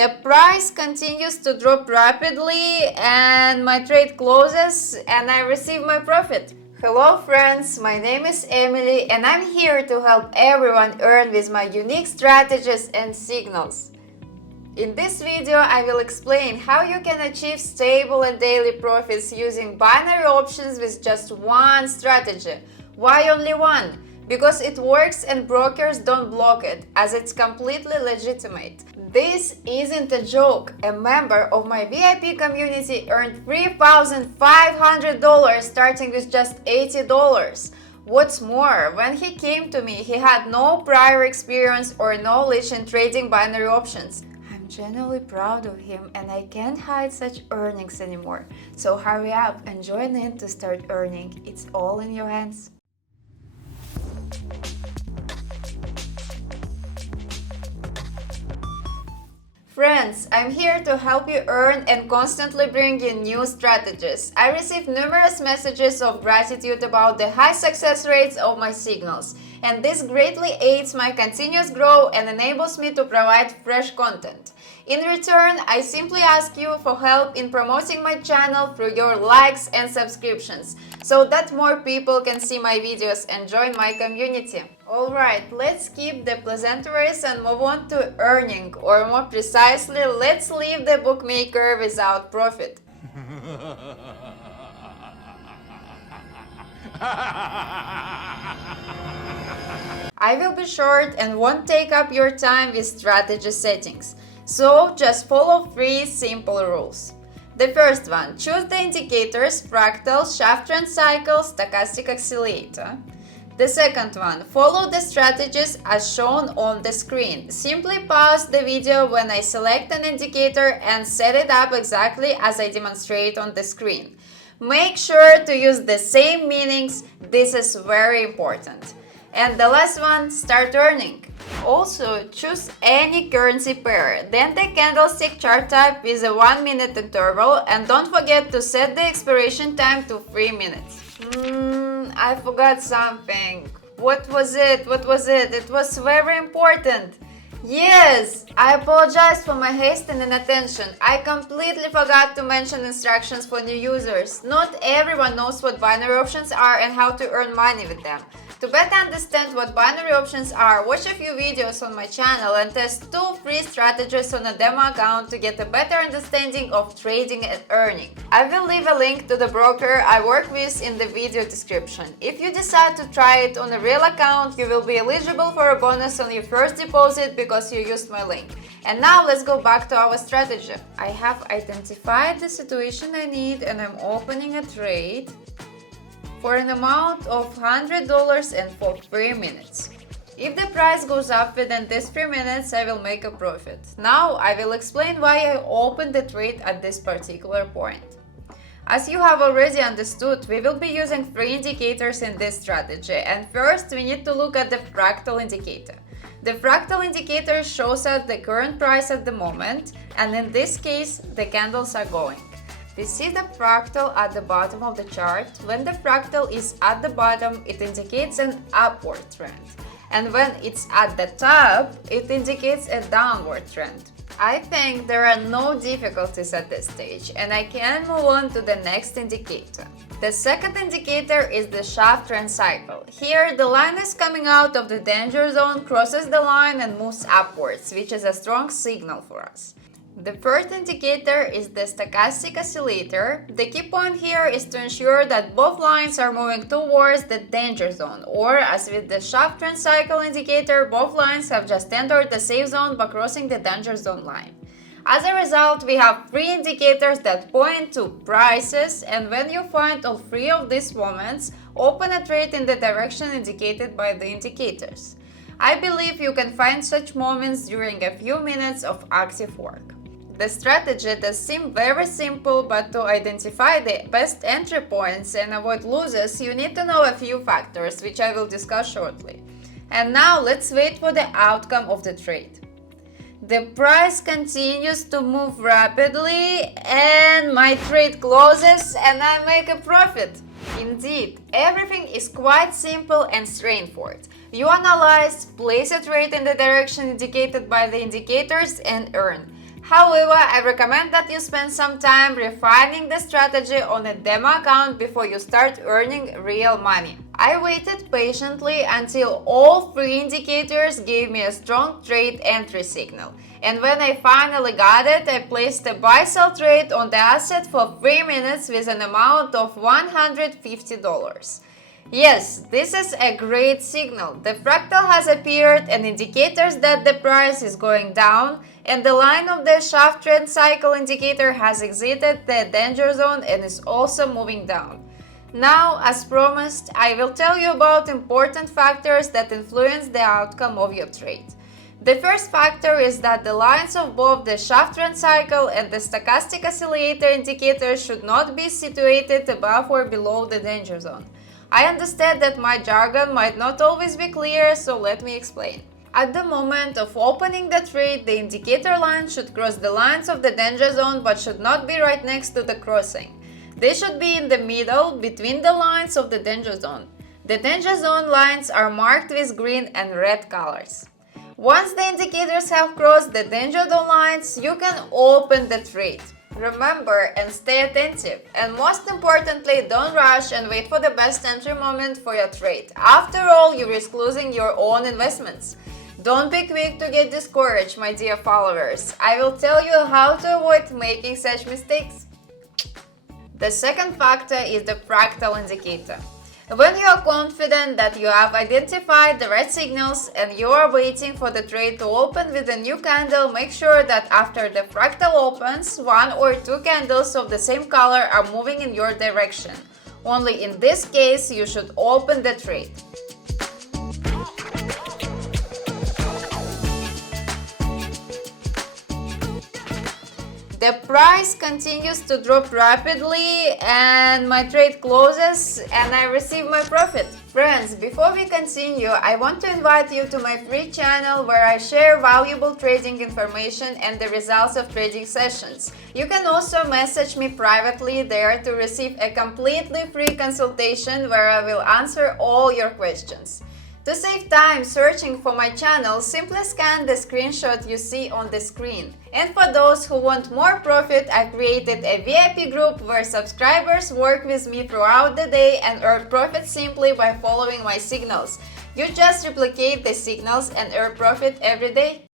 The price continues to drop rapidly and my trade closes and I receive my profit. Hello friends, my name is Emily and I'm here to help everyone earn with my unique strategies and signals. In this video, I will explain how you can achieve stable and daily profits using binary options with just one strategy. Why only one? Because it works and brokers don't block it, as it's completely legitimate. This isn't a joke. A member of my VIP community earned $3,500 starting with just $80. What's more, when he came to me, he had no prior experience or knowledge in trading binary options. I'm genuinely proud of him and I can't hide such earnings anymore. So hurry up and join in to start earning. It's all in your hands. Friends, I'm here to help you earn and constantly bring you new strategies. I receive numerous messages of gratitude about the high success rates of my signals, and this greatly aids my continuous growth and enables me to provide fresh content. In return, I simply ask you for help in promoting my channel through your likes and subscriptions, so that more people can see my videos and join my community. Alright, let's skip the pleasantries and move on to earning, or more precisely, let's leave the bookmaker without profit. I will be short and won't take up your time with strategy settings, so just follow 3 simple rules. The first one, choose the indicators fractal, shaft trend cycle, stochastic oscillator. The second one, follow the strategies as shown on the screen. Simply pause the video when I select an indicator and set it up exactly as I demonstrate on the screen. Make sure to use the same meanings, this is very important. And the last one, start earning. Also, choose any currency pair, then the candlestick chart type with a 1-minute interval, and don't forget to set the expiration time to 3 minutes. I forgot something. What was it? It was very important. Yes, I apologize for my haste and inattention. I completely forgot to mention instructions for new users. Not everyone knows what binary options are and how to earn money with them. To better understand what binary options are, watch a few videos on my channel and test 2 free strategies on a demo account to get a better understanding of trading and earning. I will leave a link to the broker I work with in the video description. If you decide to try it on a real account, you will be eligible for a bonus on your first deposit because you used my link. And now let's go back to our strategy. I have identified the situation I need and I'm opening a trade for an amount of $100 and for 3 minutes. If the price goes up within these 3 minutes, I will make a profit. Now I will explain why I opened the trade at this particular point. As you have already understood, we will be using 3 indicators in this strategy, and first we need to look at the fractal indicator. The fractal indicator shows us the current price at the moment, and in this case, the candles are going. We see the fractal at the bottom of the chart. When the fractal is at the bottom, it indicates an upward trend. And when it's at the top, it indicates a downward trend. I think there are no difficulties at this stage, and I can move on to the next indicator. The second indicator is the shaft trend cycle. Here, the line is coming out of the danger zone, crosses the line and moves upwards, which is a strong signal for us. The third indicator is the stochastic oscillator. The key point here is to ensure that both lines are moving towards the danger zone, or as with the shaft trend cycle indicator, both lines have just entered the safe zone by crossing the danger zone line. As a result, we have 3 indicators that point to prices, and when you find all 3 of these moments, open a trade in the direction indicated by the indicators. I believe you can find such moments during a few minutes of active work. The strategy does seem very simple, but to identify the best entry points and avoid losses, you need to know a few factors, which I will discuss shortly. And now let's wait for the outcome of the trade. The price continues to move rapidly and my trade closes and I make a profit. Indeed, everything is quite simple and straightforward. You analyze, place a trade in the direction indicated by the indicators and earn. However, I recommend that you spend some time refining the strategy on a demo account before you start earning real money. I waited patiently until all three indicators gave me a strong trade entry signal. And when I finally got it, I placed a buy-sell trade on the asset for 3 minutes with an amount of $150. Yes, this is a great signal. The fractal has appeared and indicators that the price is going down, and the line of the shaft trend cycle indicator has exited the danger zone and is also moving down. Now, as promised, I will tell you about important factors that influence the outcome of your trade. The first factor is that the lines of both the shaft trend cycle and the stochastic oscillator indicator should not be situated above or below the danger zone. I understand that my jargon might not always be clear, so let me explain. At the moment of opening the trade, the indicator line should cross the lines of the danger zone but should not be right next to the crossing. They should be in the middle between the lines of the danger zone. The danger zone lines are marked with green and red colors. Once the indicators have crossed the danger zone lines, you can open the trade. Remember and stay attentive, and most importantly, don't rush and wait for the best entry moment for your trade. After all, you risk losing your own investments. Don't be quick to get discouraged, my dear followers. I will tell you how to avoid making such mistakes. The second factor is the fractal indicator. When you are confident that you have identified the right signals and you are waiting for the trade to open with a new candle, make sure that after the fractal opens, one or two candles of the same color are moving in your direction. Only in this case, you should open the trade. The price continues to drop rapidly and my trade closes and I receive my profit. Friends, before we continue, I want to invite you to my free channel where I share valuable trading information and the results of trading sessions. You can also message me privately there to receive a completely free consultation where I will answer all your questions. To save time searching for my channel, simply scan the screenshot you see on the screen. And for those who want more profit, I created a VIP group where subscribers work with me throughout the day and earn profit simply by following my signals. You just replicate the signals and earn profit every day.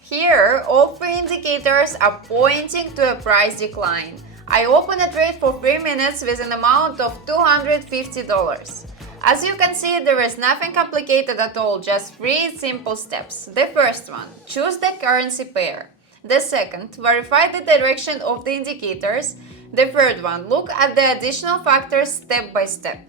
Here, all three indicators are pointing to a price decline. I open a trade for 3 minutes with an amount of $250. As you can see, there is nothing complicated at all, just 3 simple steps. The first one, choose the currency pair. The second, verify the direction of the indicators. The third one, look at the additional factors step by step.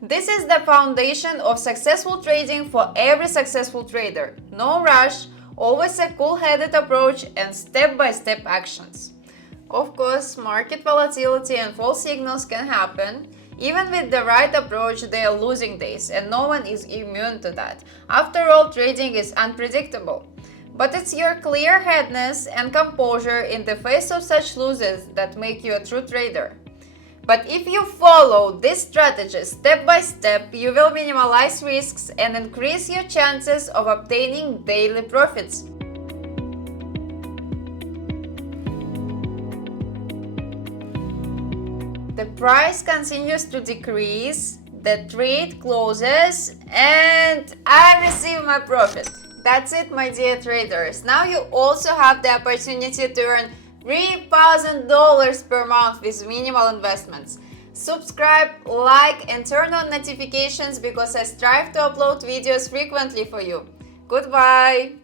This is the foundation of successful trading for every successful trader. No rush, always a cool-headed approach and step-by-step actions. Of course, market volatility and false signals can happen. Even with the right approach, there are losing days, and no one is immune to that. After all, trading is unpredictable. But it's your clear-headedness and composure in the face of such losses that make you a true trader. But if you follow this strategy step by step, you will minimize risks and increase your chances of obtaining daily profits. The price continues to decrease, the trade closes, and I receive my profit. That's it, my dear traders. Now you also have the opportunity to earn $3,000 per month with minimal investments. Subscribe, like, and turn on notifications because I strive to upload videos frequently for you. Goodbye!